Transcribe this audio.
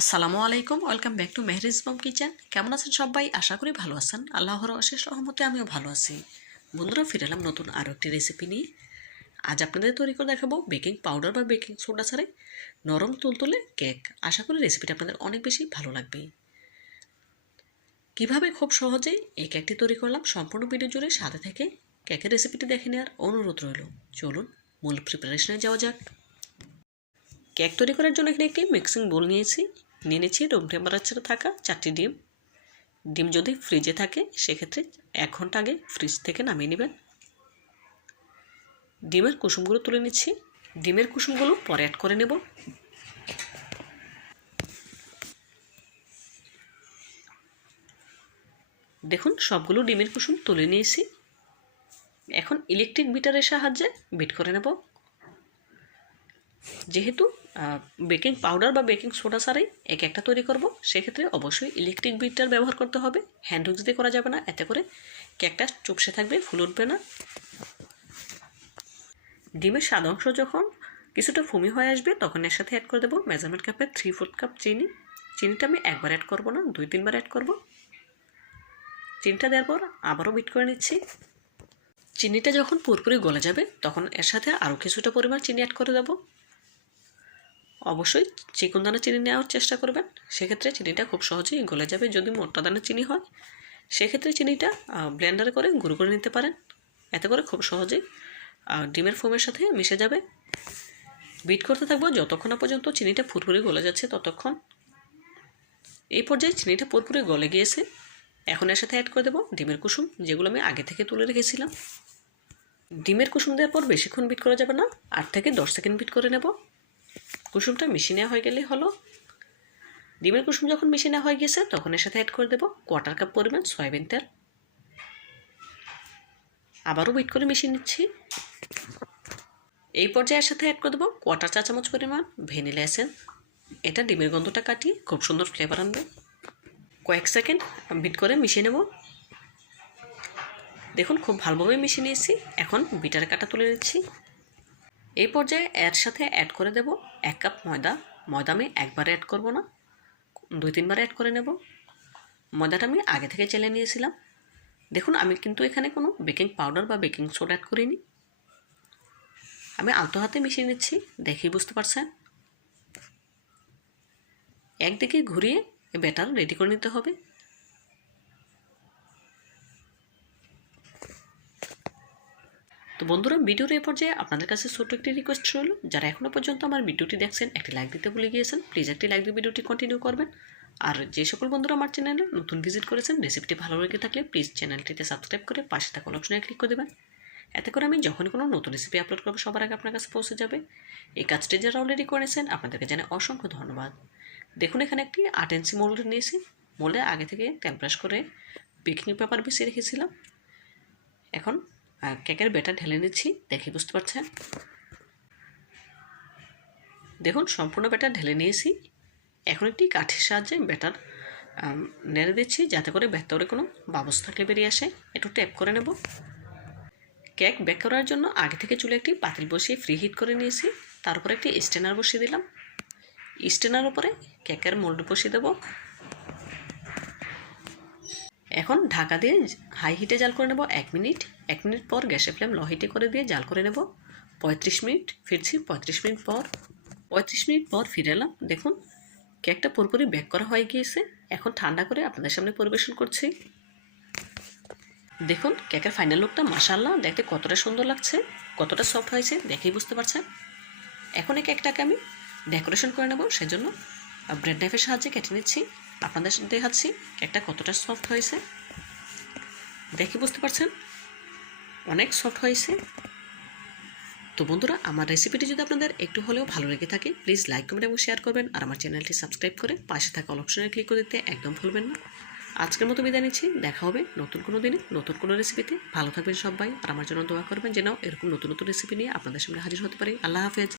আসসালামু আলাইকুম, welcome back to Mehriz mom kitchen. কেমন আছেন সবাই? আশা করি ভালো আছেন। আল্লাহর অশেষ রহমতে আমিও ভালো আছি। বন্ধুরা, ফিরে এলাম নতুন আরও একটি রেসিপি নিয়ে। আজ আপনাদের তৈরি করে দেখাবো বেকিং পাউডার বা বেকিং সোডা ছাড়াই নরম তুলতুলে কেক আশা করি রেসিপিটা আপনাদের অনেক বেশি ভালো লাগবে। কীভাবে খুব সহজেই এই কেকটি তৈরি করলাম সম্পূর্ণ ভিডিও জুড়ে সাথে থেকে কেকের রেসিপিটি দেখে নেওয়ার অনুরোধ রইল। চলুন, মূল প্রিপারেশনে যাওয়া যাক। কেক তৈরি করার জন্য এখানে একটি মিক্সিং বোল নিয়েছি। নিয়ে নিচ্ছি। রুম টেম্পারেচারে থাকা, চারটি ডিম। ডিম যদি ফ্রিজে থাকে, সেক্ষেত্রে এক ঘণ্টা আগে ফ্রিজ থেকে নামিয়ে নেবেন। ডিমের কুসুমগুলো তুলে নিচ্ছি। ডিমের কুসুমগুলো পরে অ্যাড করে নেব। দেখুন, সবগুলো ডিমের কুসুম তুলে নিয়েছি। এখন ইলেকট্রিক বিটারের সাহায্যে বিট করে নেব। যেহেতু বেকিং পাউডার বা বেকিং সোডা ছাড়াই এক একটা তৈরি করব। সেক্ষেত্রে অবশ্যই ইলেকট্রিক বিটার ব্যবহার করতে হবে। হ্যান্ড হুইক্স দিয়ে করা যাবে না। এতে করে কেকটা চুপসে থাকবে, ফুল উঠবে না। ডিমের স্বাদ অংশ যখন কিছুটা ফুমি হয়ে আসবে, তখন এর সাথে অ্যাড করে দেবো মেজারমেন্ট কাপের থ্রি ফোর্থ কাপ চিনি। চিনিটা আমি একবার অ্যাড করব না, দুই তিনবার অ্যাড করব। চিনিটা দেওয়ার পর আবারও বিট করে নিচ্ছি। চিনিটা যখন পুরোপুরি গলে যাবে, তখন এর সাথে আরও কিছুটা পরিমাণ চিনি অ্যাড করে দেবো। অবশ্যই চিকন দানা চিনি নেওয়ার চেষ্টা করবেন। সেক্ষেত্রে চিনিটা খুব সহজেই গলে যাবে। যদি মোটা দানা চিনি হয়, সেক্ষেত্রে চিনিটা ব্লেন্ডারে করে গুঁড়ো করে নিতে পারেন। এতে করে খুব সহজেই ডিমের ফোমের সাথে মিশে যাবে। বিট করতে থাকব যতক্ষণ না পর্যন্ত চিনিটা ফুরফুরি গলে যাচ্ছে ততক্ষণ। এই পর্যায়ে চিনিটা পুরোপুরি গলে গিয়েছে। এখন এর সাথে অ্যাড করে দেবো ডিমের কুসুম, যেগুলো আমি আগে থেকে তুলে রেখেছিলাম। ডিমের কুসুম দেওয়ার পর বেশিক্ষণ বিট করা যাবে না। আট থেকে দশ সেকেন্ড বিট করে নেব। কুসুমটা মিশিয়ে নেওয়া হয়ে গেলে হলো। ডিমের কুসুম যখন মিশিয়ে নেওয়া হয়ে গেছে, তখন এর সাথে অ্যাড করে দেবো কোয়ার্টার কাপ পরিমাণ সয়াবিন তেল। আবারও বিট করে মিশিয়ে নিচ্ছি। এই পর্যায়ের সাথে অ্যাড করে দেবো কোয়ার্টার চা চামচ পরিমাণ ভ্যানিলা এসেন্স। এটা ডিমের গন্ধটা কাটিয়ে খুব সুন্দর ফ্লেভার আনবে। কয়েক সেকেন্ড বিট করে মিশিয়ে নেব। দেখুন, খুব ভালোভাবে মিশিয়ে নিয়েছি। এখন বিটার কাটা তুলে নিচ্ছি। এই পর্যায়ে এর সাথে অ্যাড করে দেব এক কাপ ময়দা। ময়দা আমি একবারে অ্যাড করব না, দুই তিনবার অ্যাড করে নেব। ময়দাটা আমি আগে থেকে চেলে নিয়েছিলাম। দেখুন, আমি কিন্তু এখানে কোনো বেকিং পাউডার বা বেকিং সোডা অ্যাড করিনি। আমি আলতো হাতে মিশিয়ে নিচ্ছি, দেখেই বুঝতে পারছেন। একদিকে ঘুরিয়ে ব্যাটার রেডি করে নিতে হবে। তো বন্ধুরা, ভিডিওর এই পর্যায়ে আপনাদের কাছে ছোট্ট একটি রিকোয়েস্ট রইল। যারা এখনও পর্যন্ত আমার ভিডিওটি দেখছেন, একটি লাইক দিতে ভুলে গিয়েছেন প্লিজ একটি লাইক দিয়ে ভিডিওটি কন্টিনিউ করবেন। আর যে সকল বন্ধুরা আমার চ্যানেলে নতুন ভিজিট করেছেন রেসিপিটি ভালো লেগে থাকলে প্লিজ চ্যানেলটিতে সাবস্ক্রাইব করে পাশে থাকা অপশনে ক্লিক করে দেবেন। এতে করে আমি যখনই কোনো নতুন রেসিপি আপলোড করব, সবার আগে আপনার কাছে পৌঁছে যাবে। এই কাজটি যারা অলরেডি করেছেন, আপনাদেরকে জানাই অসংখ্য ধন্যবাদ। দেখুন, এখানে একটি আট ইঞ্চি মোল্ড নিয়েছি। মোল্ডে আগে থেকে ট্যাম্প্রাশ করে বেকিং পেপার বিছিয়ে রেখেছিলাম। এখন কেকের ব্যাটার ঢেলে নিচ্ছি, দেখে বুঝতে পারছেন? দেখুন, সম্পূর্ণ ব্যাটার ঢেলে নিয়েছি। এখন একটি কাঠির সাহায্যে ব্যাটার নেড়ে দিচ্ছি, যাতে করে ভেতরে কোনো বাবস থাকলে বেরিয়ে আসে। একটু ট্যাপ করে নেব। কেক বেক করার জন্য আগে থেকে চুলে একটি পাতিল বসিয়ে ফ্রি হিট করে নিয়েছি। তার উপরে একটি স্টেনার বসিয়ে দিলাম। স্টেনার উপরে কেকের মোল্ড বসিয়ে দেবো। এখন ঢাকা দিয়ে হাই হিটে জাল করে নেব এক মিনিট। এক মিনিট পর গ্যাসের ফ্লেম লো হিটে করে দিয়ে জাল করে নেব। পঁয়ত্রিশ মিনিট, ফিরছি পঁয়ত্রিশ মিনিট পর। পঁয়ত্রিশ মিনিট পর ফিরে এলাম। দেখুন, কেকটা পুরোপুরি ব্যাক করা হয়ে গিয়েছে। এখন ঠান্ডা করে আপনাদের সামনে পরিবেশন করছি। দেখুন, কেকের ফাইনাল লুকটা মাসাল্লাহ দেখতে কতটা সুন্দর লাগছে, কতটা সফট হয়েছে দেখেই বুঝতে পারছেন। এখন এই কেকটাকে আমি ডেকোরেশন করে নেব, সেজন্য ব্রেড নাইফের সাহায্যে কেটে নিচ্ছি। আপনাদের দেখাচ্ছি কেকটা কতটা সফট হয়েছে। দেখে বুঝতে পারছেন? অনেক সফট হয়েছে। তো বন্ধুরা, আমার রেসিপিটি যদি আপনাদের একটু হলেও ভালো লেগে থাকে প্লিজ লাইক কমেন্ট এবং শেয়ার করবেন আর আমার চ্যানেলটি সাবস্ক্রাইব করে পাশে থাকা অল অপশনে ক্লিক করে দিতে একদম ভুলবেন না। আজকের মতো বিদায় নিচ্ছি। দেখা হবে নতুন কোনো দিনে, নতুন কোনো রেসিপিতে ভালো থাকবেন সবাই আর আমার জন্য দোয়া করবেন যেন এরকম নতুন নতুন রেসিপি নিয়ে আপনাদের সামনে হাজির হতে পারি। আল্লাহ হাফেজ।